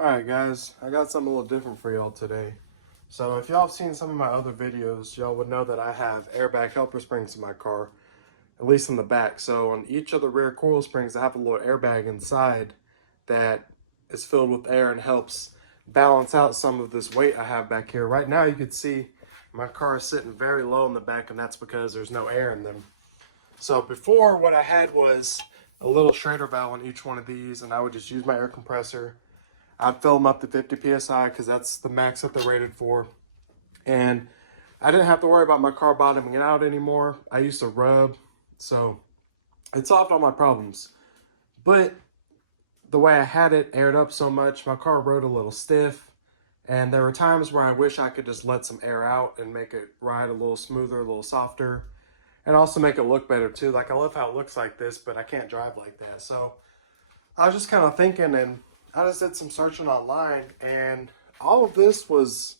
Alright guys, I got something a little different for y'all today. So if y'all have seen some of my other videos, y'all would know that I have airbag helper springs in my car, at least in the back. So on each of the rear coil springs, I have a little airbag inside that is filled with air and helps balance out some of this weight I have back here. Right now you can see my car is sitting very low in the back, and that's because there's no air in them. So before, what I had was a little Schrader valve on each one of these, and I would just use my air compressor. I'd fill them up to 50 PSI because that's the max that they're rated for. And I didn't have to worry about my car bottoming out anymore. I used to rub, so it solved all my problems. But the way I had it aired up so much, my car rode a little stiff. And there were times where I wish I could just let some air out and make it ride a little smoother, a little softer. And also make it look better too. Like, I love how it looks like this, but I can't drive like that. So I was just kind of thinking, and I just did some searching online, and all of this was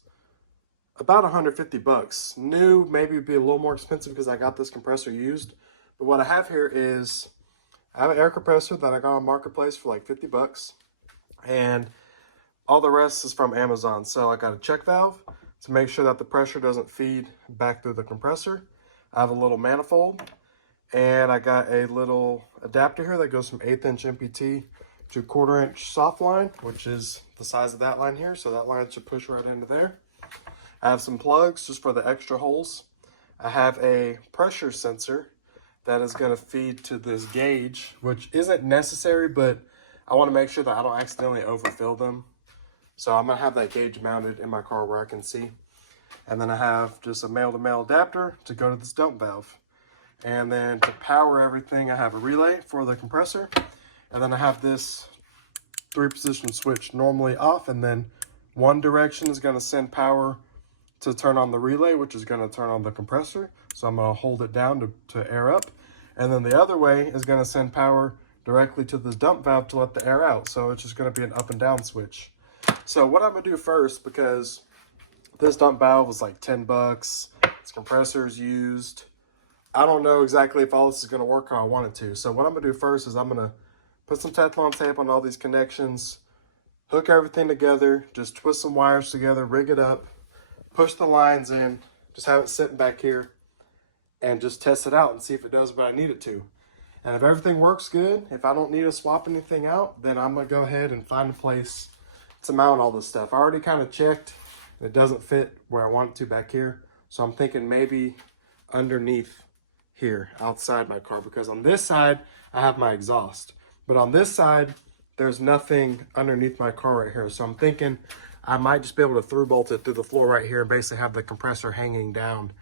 about 150 bucks. New, maybe it'd be a little more expensive because I got this compressor used. But what I have here is, I have an air compressor that I got on Marketplace for like 50 bucks. And all the rest is from Amazon. So I got a check valve to make sure that the pressure doesn't feed back through the compressor. I have a little manifold, and I got a little adapter here that goes from 1/8 inch MPT to 1/4 inch soft line, which is the size of that line here. So that line should push right into there. I have some plugs just for the extra holes. I have a pressure sensor that is going to feed to this gauge, which isn't necessary, but I want to make sure that I don't accidentally overfill them. So I'm going to have that gauge mounted in my car where I can see. And then I have just a male-to-male adapter to go to this dump valve. And then to power everything, I have a relay for the compressor. And then I have this 3-position switch normally off, and then one direction is going to send power to turn on the relay, which is going to turn on the compressor. So I'm going to hold it down to air up. And then the other way is going to send power directly to this dump valve to let the air out. So it's just going to be an up and down switch. So what I'm going to do first, because this dump valve was like 10 bucks, this compressor is used, I don't know exactly if all this is going to work how I want it to. So what I'm going to do first is I'm going to put some Teflon tape on all these connections, hook everything together, just twist some wires together, rig it up, push the lines in, just have it sitting back here, and just test it out and see if it does what I need it to. And if everything works good, if I don't need to swap anything out, then I'm going to go ahead and find a place to mount all this stuff. I already kind of checked. It doesn't fit where I want it to back here. So I'm thinking maybe underneath here, outside my car, because on this side, I have my exhaust. But on this side, there's nothing underneath my car right here. So I'm thinking I might just be able to through bolt it through the floor right here and basically have the compressor hanging down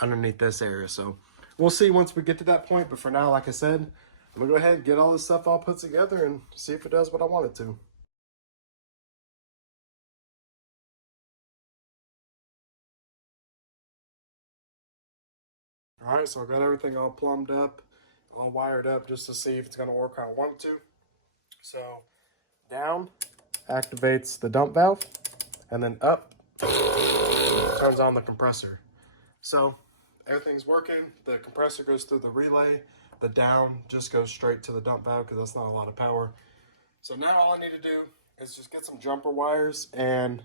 underneath this area. So we'll see once we get to that point. But for now, like I said, I'm gonna go ahead and get all this stuff all put together and see if it does what I want it to. All right, so I got everything all plumbed up, all wired up just to see if it's gonna work how I want it to. So down activates the dump valve, and then up turns on the compressor. So everything's working. The compressor goes through the relay. The down just goes straight to the dump valve because that's not a lot of power. So now all I need to do is just get some jumper wires, and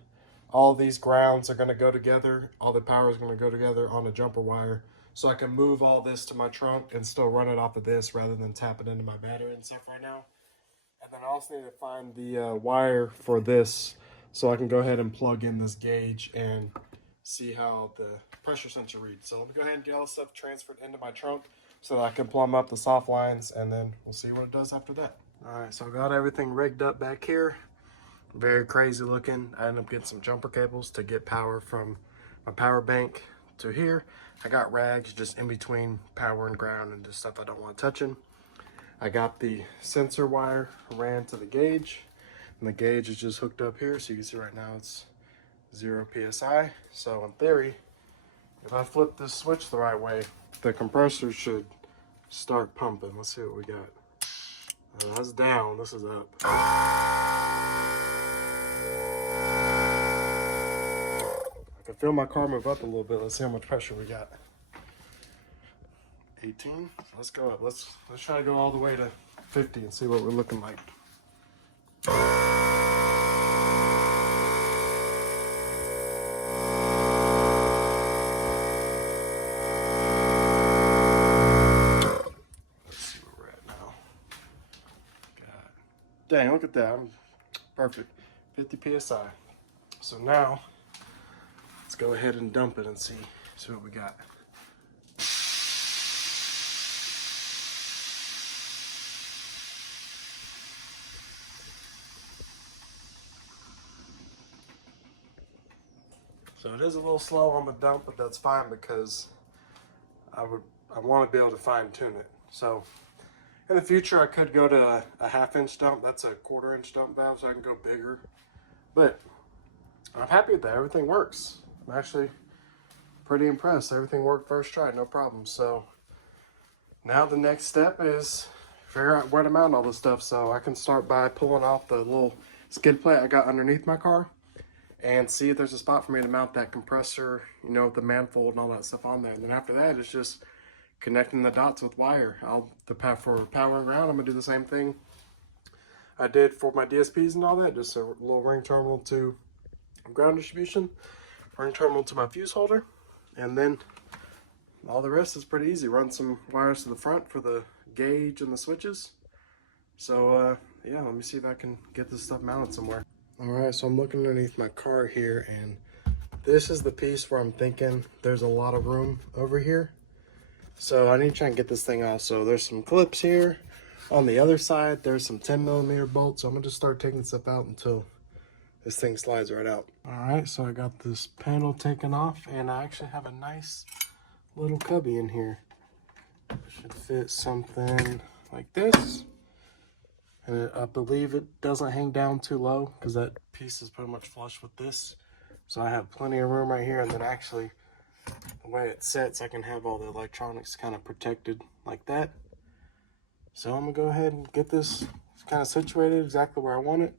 all these grounds are gonna go together. All the power is gonna go together on a jumper wire, so I can move all this to my trunk and still run it off of this rather than tap it into my battery and stuff right now. And then I also need to find the wire for this so I can go ahead and plug in this gauge and see how the pressure sensor reads. So let me go ahead and get all this stuff transferred into my trunk so that I can plumb up the soft lines, and then we'll see what it does after that. All right, so I got everything rigged up back here. Very crazy looking. I ended up getting some jumper cables to get power from my power bank to here. I got rags just in between power and ground and just stuff I don't want touching. I got the sensor wire ran to the gauge, and the gauge is just hooked up here. So you can see right now it's 0 PSI. So in theory, if I flip this switch the right way, the compressor should start pumping. Let's see what we got. That's down, this is up. I can feel my car move up a little bit. Let's see how much pressure we got. 18. Let's go up. Let's try to go all the way to 50 and see what we're looking like. Dang, look at that. Perfect. 50 psi. So now let's go ahead and dump it and see what we got. So it is a little slow on the dump, but that's fine because I want to be able to fine tune it. So in the future, I could go to a 1/2 inch dump. That's a 1/4 inch dump valve, so I can go bigger. But I'm happy with that. Everything works. I'm actually pretty impressed. Everything worked first try, no problem. So now the next step is figure out where to mount all this stuff. So I can start by pulling off the little skid plate I got underneath my car and see if there's a spot for me to mount that compressor, you know, with the manifold and all that stuff on there. And then after that, it's just connecting the dots with wire. For power and ground, I'm gonna do the same thing I did for my DSPs and all that. Just a little ring terminal to ground distribution, ring terminal to my fuse holder, and then all the rest is pretty easy. Run some wires to the front for the gauge and the switches. So yeah, let me see if I can get this stuff mounted somewhere. All right, so I'm looking underneath my car here, and this is the piece where I'm thinking there's a lot of room over here. So I need to try and get this thing off. So there's some clips here. On the other side, there's some 10mm bolts. So I'm gonna just start taking stuff out until this thing slides right out. All right, so I got this panel taken off, and I actually have a nice little cubby in here. It should fit something like this. And I believe it doesn't hang down too low because that piece is pretty much flush with this. So I have plenty of room right here, and then actually the way it sets, I can have all the electronics kind of protected like that. So I'm gonna go ahead and get this kind of situated exactly where I want it.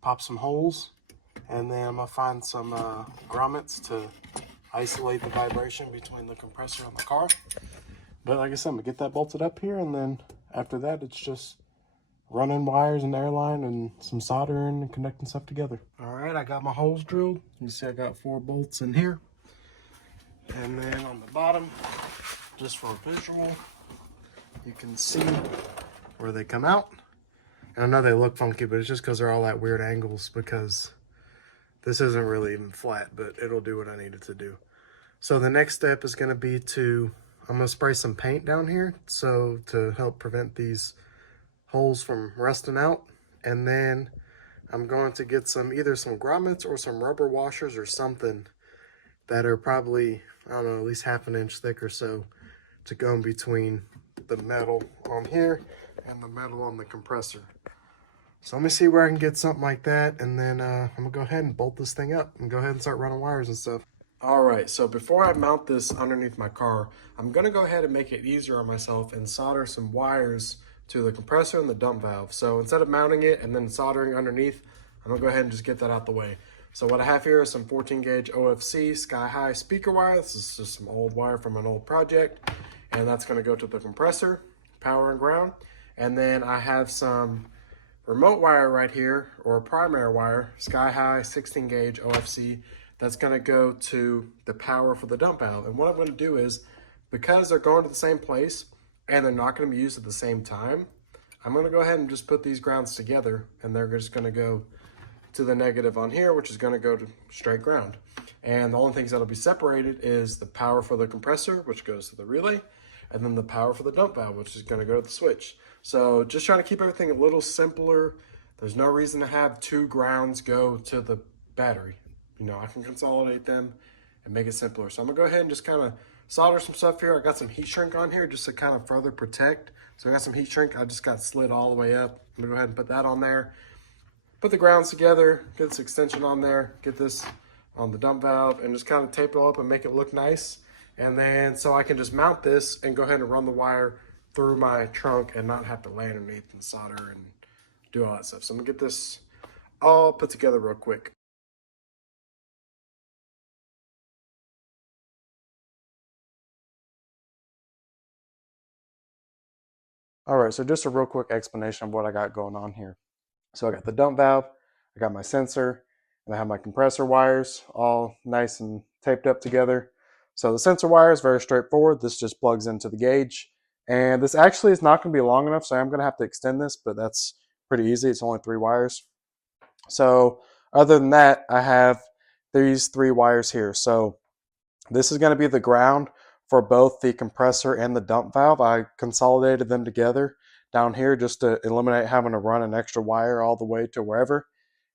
Pop some holes, and then I'm gonna find some grommets to isolate the vibration between the compressor and the car. But like I said, I'm gonna get that bolted up here, and then after that, it's just running wires and airline and some soldering and connecting stuff together. All right, I got my holes drilled. You see I got 4 bolts in here. And then on the bottom, just for a visual, you can see where they come out. And I know they look funky, but it's just because they're all at weird angles, because this isn't really even flat, but it'll do what I need it to do. So the next step is going to be I'm going to spray some paint down here so to help prevent these holes from rusting out. And then I'm going to get either some grommets or some rubber washers or something that are probably, I don't know, at least 1/2 inch thick or so, to go in between the metal on here and the metal on the compressor. So let me see where I can get something like that, and then I'm gonna go ahead and bolt this thing up and go ahead and start running wires and stuff. All right, so before I mount this underneath my car, I'm gonna go ahead and make it easier on myself and solder some wires to the compressor and the dump valve. So instead of mounting it and then soldering underneath, I'm gonna go ahead and just get that out the way. So what I have here is some 14 gauge OFC Sky High speaker wire. This is just some old wire from an old project, and that's gonna go to the compressor, power and ground. And then I have some remote wire right here, or primary wire, Sky High 16 gauge OFC. That's gonna go to the power for the dump valve. And what I'm gonna do is, because they're going to the same place and they're not gonna be used at the same time, I'm gonna go ahead and just put these grounds together, and they're just gonna go to the negative on here, which is gonna go to straight ground. And the only things that'll be separated is the power for the compressor, which goes to the relay, and then the power for the dump valve, which is gonna go to the switch. So just trying to keep everything a little simpler. There's no reason to have 2 grounds go to the battery. You know, I can consolidate them and make it simpler. So I'm gonna go ahead and just kind of solder some stuff here. I got some heat shrink on here just to kind of further protect. So I got some heat shrink. I just got slid all the way up. I'm gonna go ahead and put that on there. Put the grounds together, get this extension on there, get this on the dump valve, and just kind of tape it all up and make it look nice. And then so I can just mount this and go ahead and run the wire through my trunk and not have to lay underneath and solder and do all that stuff. So I'm gonna get this all put together real quick. All right, so just a real quick explanation of what I got going on here. So I got the dump valve, I got my sensor, and I have my compressor wires all nice and taped up together. So the sensor wire is very straightforward. This just plugs into the gauge. And this actually is not going to be long enough, so I'm going to have to extend this, but that's pretty easy. It's only 3 wires. So other than that, I have these 3 wires here. So this is going to be the ground for both the compressor and the dump valve. I consolidated them together down here just to eliminate having to run an extra wire all the way to wherever.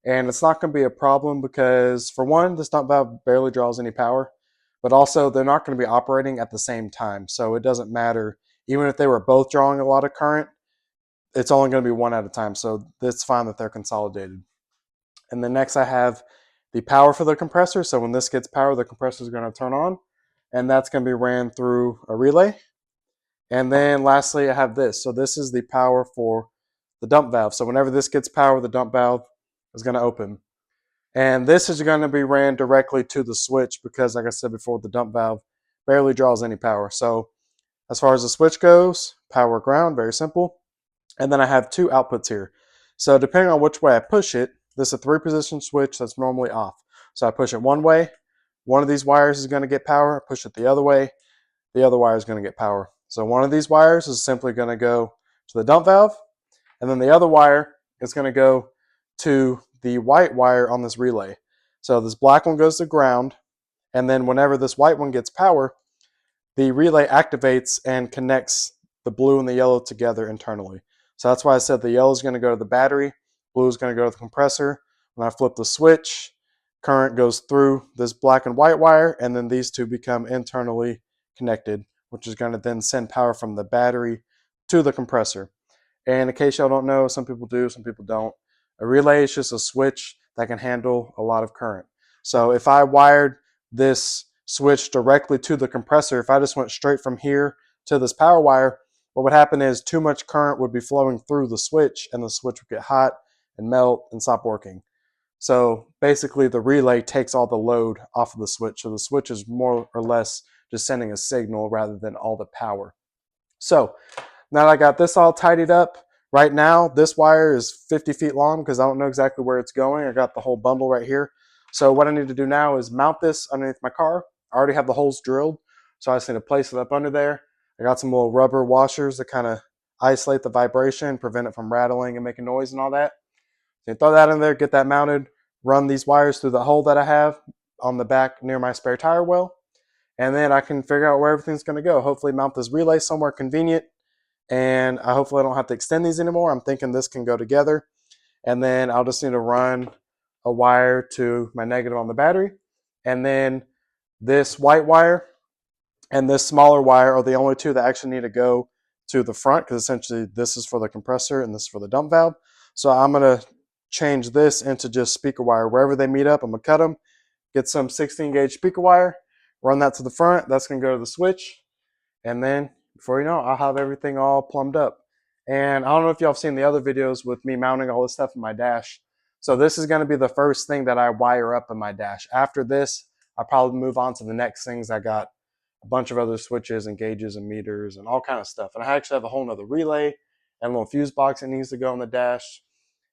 And it's not going to be a problem because, for one, this dump valve barely draws any power, but also they're not going to be operating at the same time. So it doesn't matter. Even if they were both drawing a lot of current, it's only going to be one at a time. So it's fine that they're consolidated. And then next I have the power for the compressor. So when this gets power, the compressor is going to turn on, and that's going to be ran through a relay. And then lastly, I have this. So this is the power for the dump valve. So whenever this gets power, the dump valve is going to open. And this is going to be ran directly to the switch because, like I said before, the dump valve barely draws any power. So as far as the switch goes, power ground, very simple. And then I have 2 outputs here. So depending on which way I push it, this is a 3-position switch that's normally off. So I push it one way, one of these wires is going to get power. I push it the other way, the other wire is going to get power. So one of these wires is simply going to go to the dump valve, and then the other wire is going to go to the white wire on this relay. So this black one goes to ground, and then whenever this white one gets power, the relay activates and connects the blue and the yellow together internally. So that's why I said the yellow is going to go to the battery, blue is going to go to the compressor. When I flip the switch, current goes through this black and white wire, and then these two become internally connected, which is going to then send power from the battery to the compressor. And in case y'all don't know, some people do, some people don't. A relay is just a switch that can handle a lot of current. So if I wired this switch directly to the compressor, if I just went straight from here to this power wire, what would happen is too much current would be flowing through the switch, and the switch would get hot and melt and stop working. So basically the relay takes all the load off of the switch. So the switch is more or less just sending a signal rather than all the power. So now that I got this all tidied up, right now this wire is 50 feet long because I don't know exactly where it's going. I got the whole bundle right here. So what I need to do now is mount this underneath my car. I already have the holes drilled, so I just need to place it up under there. I got some little rubber washers that kind of isolate the vibration, prevent it from rattling and making noise and all that. So you throw that in there, get that mounted, run these wires through the hole that I have on the back near my spare tire well, and then I can figure out where everything's going to go. Hopefully mount this relay somewhere convenient, and hopefully I don't have to extend these anymore. I'm thinking this can go together, and then I'll just need to run a wire to my negative on the battery, and then this white wire and this smaller wire are the only two that actually need to go to the front, because essentially this is for the compressor and this is for the dump valve. So I'm going to change this into just speaker wire. Wherever they meet up, I'm going to cut them, get some 16 gauge speaker wire, run that to the front. That's going to go to the switch, and then before you know it, I'll have everything all plumbed up. And I don't know if y'all have seen the other videos with me mounting all this stuff in my dash. So this is going to be the first thing that I wire up in my dash. After this, I'll probably move on to the next things. I got a bunch of other switches and gauges and meters and all kind of stuff. And I actually have a whole nother relay and a little fuse box that needs to go in the dash.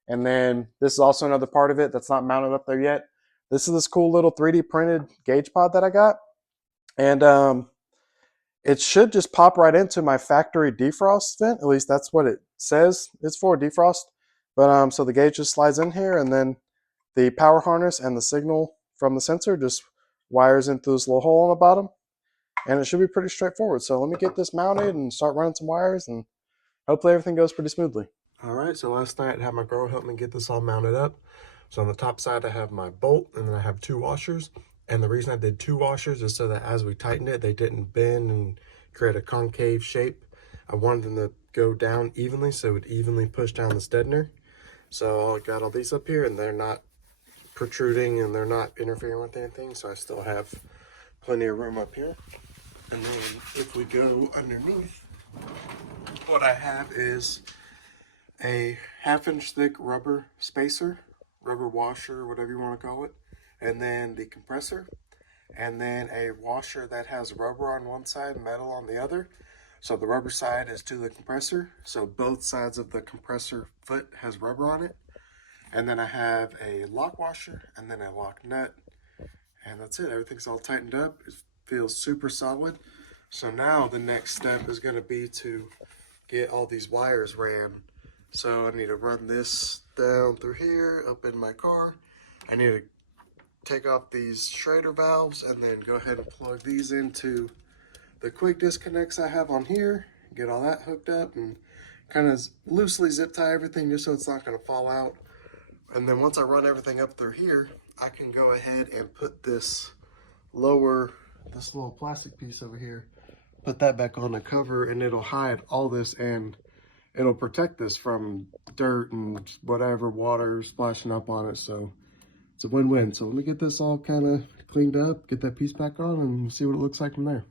And then this is also another part of it that's not mounted up there yet. This is this cool little 3D printed gauge pod that I got. And it should just pop right into my factory defrost vent. At least that's what it says it's for, defrost. But so the gauge just slides in here, and then the power harness and the signal from the sensor just wires into this little hole on the bottom. And it should be pretty straightforward. So let me get this mounted and start running some wires, and hopefully everything goes pretty smoothly. All right, so last night I had my girl help me get this all mounted up. So on the top side I have my bolt, and then I have 2 washers. And the reason I did 2 washers is so that as we tightened it, they didn't bend and create a concave shape. I wanted them to go down evenly, so it would evenly push down this deadener. So I got all these up here, and they're not protruding and they're not interfering with anything. So I still have plenty of room up here. And then if we go underneath, what I have is a 1/2 inch thick rubber spacer, rubber washer, whatever you want to call it, and then the compressor, and then a washer that has rubber on one side, metal on the other. So the rubber side is to the compressor, so both sides of the compressor foot has rubber on it. And then I have a lock washer and then a lock nut, and that's it. Everything's all tightened up. It feels super solid. So now the next step is going to be to get all these wires ran So I need to run this down through here, up in my car. I need to take off these Schrader valves and then go ahead and plug these into the quick disconnects I have on here. Get all that hooked up and kind of loosely zip tie everything just so it's not going to fall out. And then once I run everything up through here, I can go ahead and put this little plastic piece over here, put that back on the cover, and it'll hide all this and it'll protect this from dirt and whatever water splashing up on it. So it's a win-win. So let me get this all kind of cleaned up, get that piece back on, and see what it looks like from there.